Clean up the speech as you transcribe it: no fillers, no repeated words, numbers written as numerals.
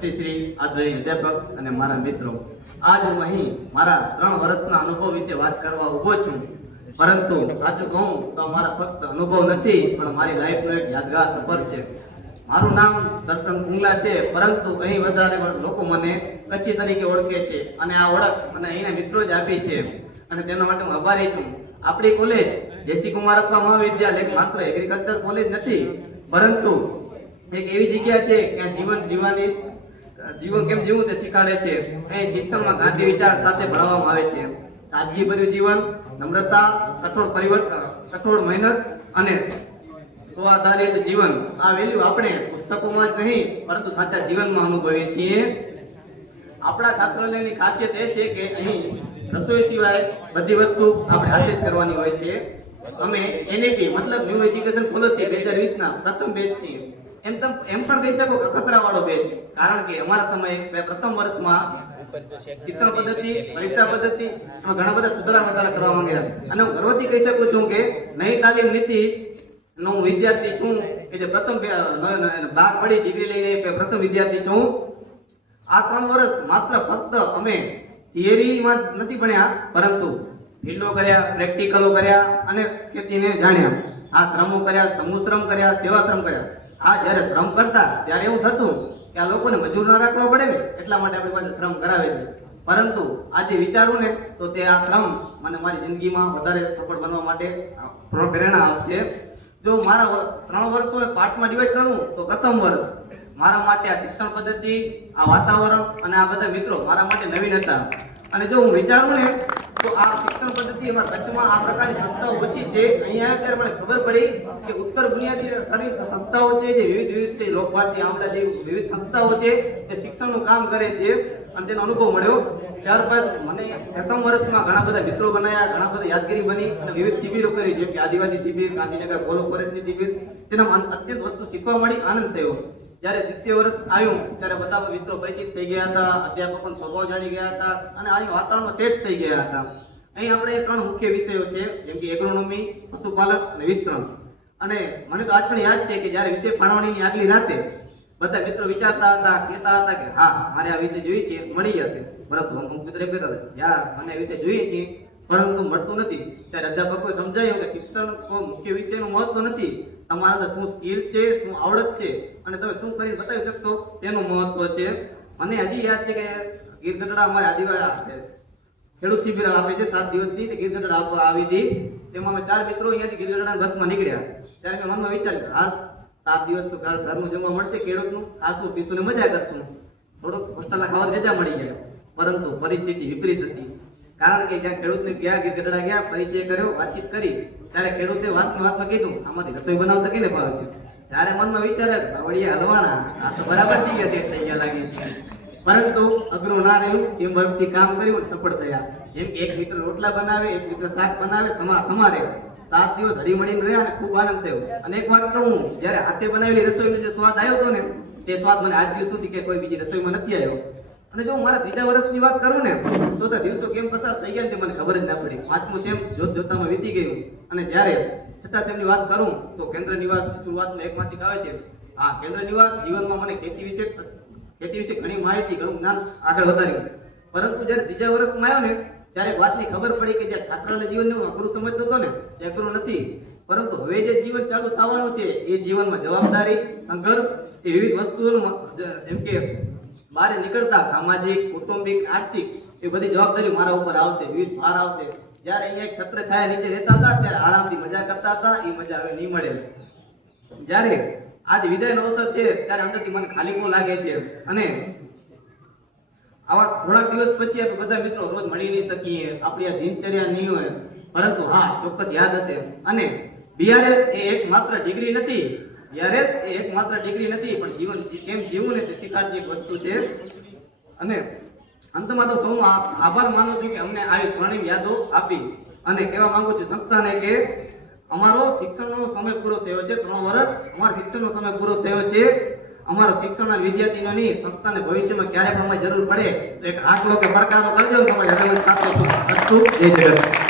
ટ્રસ્ટીશ્રી, આદરણીય અધ્યાપક અને મારા મિત્રો, આજ હું અહીં મારા 3 વર્ષના અનુભવ વિશે વાત કરવા ઊભો છું. પરંતુ સાચું કહું તો મારા ફક્ત અનુભવ નથી, પણ મારી લાઈફનો એક યાદગાર સફર છે. મારું નામ દર્શન કુંગલા છે, પરંતુ અહીં વધારે લોકો મને કચ્છી તરીકે ઓળખે છે અને આ ઓળખ મને અહીંના મિત્રો જ આપી છે અને તેના માટે હું આભારી છું. આપણી કોલેજ જેસી કુમારપ્પા મહાવિદ્યાલય એક માત્ર એગ્રીકલ્ચર કોલેજ નથી, પરંતુ એક એવી જગ્યા છે કે જીવન કેમ જીવવું તે શીખવાડે છે. અહીં શિક્ષણમાં ગાંધી વિચાર સાથે ભણાવવામાં આવે છે. સાદગીભર્યું જીવન, નમ્રતા, કઠોર મહેનત અને સ્વ-આધારિત જીવન, આ વેલ્યુ આપણે પુસ્તકોમાં જ નહીં પરંતુ સાચા જીવનમાં અનુભવીએ છીએ. આપણા છાત્રાલયની ખાસિયત એ છે કે અહીં રસોઈ સિવાય બધી વસ્તુ આપણે હાથે જ કરવાની હોય છે. અમે એનએપી મતલબ ન્યૂ એજ્યુકેશન પોલિસી 2020ના પ્રથમ બેચ છીએ. એમ પણ કહી શકો કે ખતરાવાળો બેચ, કારણ કે અમારા સમયે પ્રથમ વર્ષમાં શિક્ષણ પદ્ધતિ, પરીક્ષા પદ્ધતિ એમાં ઘણા બધા સુધારા કરવા માંગ્યા અને હું ગર્વથી કહી શકું છું કે નવી તાલીમ નીતિ નો વિદ્યાર્થી છું કે જે પ્રથમ 12 પડી ડિગ્રી લઈને પ્રથમ વિદ્યાર્થી છું. આ 3 વર્ષ માત્ર ફક્ત અમે થિયરીમાં નથી ભણ્યા, પરંતુ ફિલ્ડો કર્યા, પ્રેક્ટિકલો કર્યા અને ખેતીને જાણ્યા. આ શ્રમો કર્યા, સમૂહ શ્રમ કર્યા, સેવા શ્રમ કર્યા. આ જ્યારે શ્રમ કરતા ત્યારે એવું થતું કે આ લોકોને મજૂર ના રાખવા પડે ને, એટલા માટે આપણી પાસે શ્રમ કરાવે છે. પરંતુ આજે વિચારું ને તો તે આ શ્રમ મને મારી જિંદગીમાં વધારે સફળ બનવા માટે પ્રેરણા આપશે. જો મારા 3 વર્ષોને પાર્ટમાં ડિવાઈડ કરું તો પ્રથમ વર્ષ મારા માટે આ શિક્ષણ પદ્ધતિ, આ વાતાવરણ અને આ બધા મિત્રો મારા માટે નવીન હતા. અને જો હું વિચારું ને તો આ શિક્ષણ પદ્ધતિ એમાં કચ્છમાં આ પ્રકારની સંસ્થાઓ ઓછી છે. અહીંયા ત્યારે મને ખબર પડી કે ઉત્તર બુનિયાદી કરી સંસ્થાઓ છે જે વિવિધ છે, લોકભારતી, આમલા જેવી વિવિધ સંસ્થાઓ છે જે શિક્ષણનું કામ કરે છે અને તેનો અનુભવ મળ્યો. ત્યારબાદ મને પ્રથમ વર્ષમાં ઘણા બધા મિત્રો બનાવ્યા, ઘણા બધા યાદગીરી બની અને વિવિધ શિબિરો કરી, જેમ કે આદિવાસી શિબિર, ગાંધીનગર પોલો ફોરેસ્ટની શિબિર. તેનામાં અત્યંત વસ્તુ શીખવા મળી, આનંદ થયો. જ્યારે દ્વિતીય વર્ષ આવ્યું ત્યારે બધા મિત્રો પરિચિત થઈ ગયા હતા, અધ્યાપકોનો સ્વભાવ જાણી ગયા હતા અને અહીં વાતાવરણમાં સેટ થઈ ગયા હતા. અહીં આપણે 3 મુખ્ય વિષયો છે, જેમ કે એગ્રોનોમી, પશુપાલન અને વિસ્તરણ. અને મને તો આજ પણ યાદ છે કે જ્યારે વિષય ફાળવણીની આગલી રાતે બધા મિત્રો વિચારતા હતા, કહેતા હતા કે હા મારે આ વિષય જોઈએ છે, મળી જશે. પરંતુ અમુક મિત્રો એમ કહેતા હતા યાર મને આ વિષય જોઈએ છે પરંતુ મળતું નથી. ત્યારે અધ્યાપકોએ સમજાયું કે શિક્ષણ મુખ્ય વિષયનું મહત્વ નથી, તમારા અંદર શું સ્કિલ છે, શું આવડત છે અને તમે શું કરીને બતાવી શકશો તેનું મહત્વ છે. મને હજી યાદ છે કે ગીરગઢડા અમારે આદિવાસી ખેડૂત શિબિર આપે છે 7 દિવસની, તે ગીરગઢડા આવી હતી. તેમાં અમે 4 મિત્રો અહીંયાથી ગીરગઢડા બસમાં નીકળ્યા. ત્યારે મેં મનમાં વિચાર્યું ખાસ 7 દિવસ તો ઘરનું જમવા મળશે, ખેડૂતનું ખાશું પીશું ને મજા કરશું. થોડુંક હોસ્ટેલના ખાવાની રજા મળી ગયા, પરંતુ પરિસ્થિતિ વિપરીત હતી. કારણ કે જ્યાં ખેડૂતને ગયા, ગીરગઢડા ગયા, પરિચય કર્યો, વાતચીત કરી, ત્યારે ખેડૂતે વાતમાં કીધું આમાંથી રસોઈ બનાવતા કેને ભાવે છે. ત્યારે મનમાં વિચાર્યા વળિયા હલવાના, આ તો બરાબર થઈ ગયા, સેટ થઈ ગયા લાગે છે. પરંતુ અઘરું ના રહ્યું, ટીમ વર્કથી કામ કર્યું, સફળ થયા. જેમ કે એક મિત્ર રોટલા બનાવે, એક મિત્ર શાક બનાવે, સમારે 7 દિવસ હળી મળીને રહ્યા અને ખૂબ આનંદ થયો. અને એક વાત કહું, જ્યારે હાથે બનાવેલી રસોઈનો જે સ્વાદ આવ્યો હતો ને, તે સ્વાદ મને આજ દિવસ સુધી કે કોઈ બીજી રસોઈમાં નથી આવ્યો. અને જો મારા 3જા વર્ષની વાત કરું ને તો દિવસો કેમ પસાર થઈ ગયા તે મને ખબર જ ના પડી. 5મું સેમ જોતામાં વીતી ગયું. અને જ્યારે 6થા સેમની વાત કરું તો કેન્દ્ર નિવાસની શરૂઆતમાં 1 માસિક આવે છે. આ કેન્દ્ર નિવાસ જીવનમાં મને ખેતી વિશે ઘણી માહિતી, ઘણું જ્ઞાન આગળ વધાર્યું. પરંતુ જ્યારે 3જા વર્ષમાં આવ્યો ને ત્યારે વાતની ખબર પડી કે જે છાત્રાલય જીવનને હું અઘરું સમજતો હતો ને તે અઘરું નથી, પરંતુ હવે જે જીવન ચાલુ થવાનું છે એ જીવનમાં જવાબદારી, સંઘર્ષ એ વિવિધ વસ્તુઓનું, જેમ કે બહાર નીકળતા સામાજિક, કુટુંબિક, આર્થિક એ બધી જવાબદારી મારા ઉપર આવશે, વિવિધ ભાર આવશે. જ્યારે અહીંયા એક છત્ર છાયા નીચે રહેતા હતા ત્યારે આરામથી મજા કરતા હતા, એ મજા હવે નહીં મળે. જ્યારે આજ વિદાયનો અવસર છે ત્યારે અંદરથી મને ખાલીપો લાગે છે. અને આવા થોડાક દિવસ પછી આપણે બધા મિત્રો રોજ મળી નહીં શકીએ, આપણી આ દિનચર્યા નહીં હોય, પરંતુ હા ચોક્કસ યાદ હશે. અને બીઆરએસ એ એકમાત્ર ડિગ્રી નથી, પણ જીવન કેમ જીવવું ને તે શીખવાડતી એક વસ્તુ છે. અને અંતમાં તો સૌનો આભાર માનું છું કે અમને આવી સ્વર્ણિમ યાદો આપી. અને કહેવા માંગુ છું સંસ્થાને કે અમારો શિક્ષણનો સમય પૂરો થયો છે. 3 વર્ષ અમારા શિક્ષણનો સમય પૂરો થયો છે. અમારો શિક્ષણના વિદ્યાર્થીનો નહીં, સંસ્થાને ભવિષ્યમાં ક્યારે પણ અમારી જરૂર પડે તો એક આંકલો કે પડકારો કરજો, તમારી હૃદયમાં સાથે છું. જય જગત.